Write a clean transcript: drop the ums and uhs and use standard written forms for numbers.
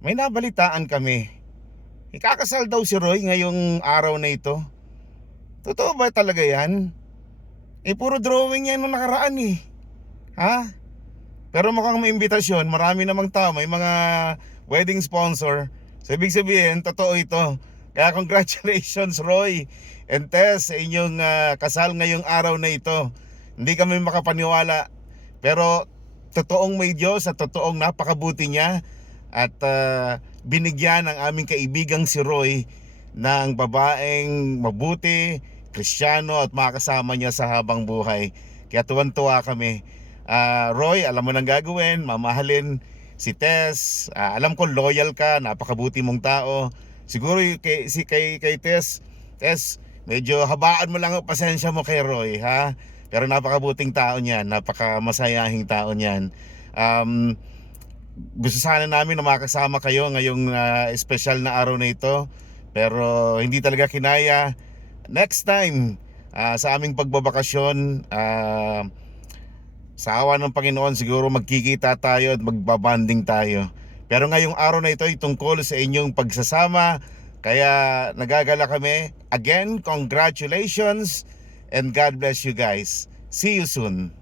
May nabalitaan kami. Ikakasal daw si Roy ngayong araw na ito. Totoo ba talaga yan? Puro drawing yan nung nakaraan Ha? Pero mukhang may imbitasyon, marami namang tao, may mga wedding sponsor. So ibig sabihin, totoo ito. Kaya congratulations Roy and Tess sa inyong kasal ngayong araw na ito. Hindi kami makapaniwala. Pero totoong may Diyos at totoong napakabuti niya. At binigyan ng aming kaibigang si Roy ng babaeng mabuti, Kristiyano at makakasama niya sa habang buhay. Kaya tuwan-tuwa kami. Roy, alam mo nang gagawin, mamahalin si Tess. Alam ko loyal ka, napakabuti mong tao. Siguro kay Tess, medyo habaan mo lang ang pasensya mo kay Roy, ha? Pero napakabuting tao niyan, napakamasayahing tao niyan. Gusto sana namin na makasama kayo ngayong special na araw na ito. Pero hindi talaga kinaya. Next time, sa aming pagbabakasyon, sa awa ng Panginoon, siguro magkikita tayo at magbabanding tayo. Pero ngayong araw na ito ay tungkol sa inyong pagsasama. Kaya nagagala kami. Again, congratulations and God bless you guys. See you soon.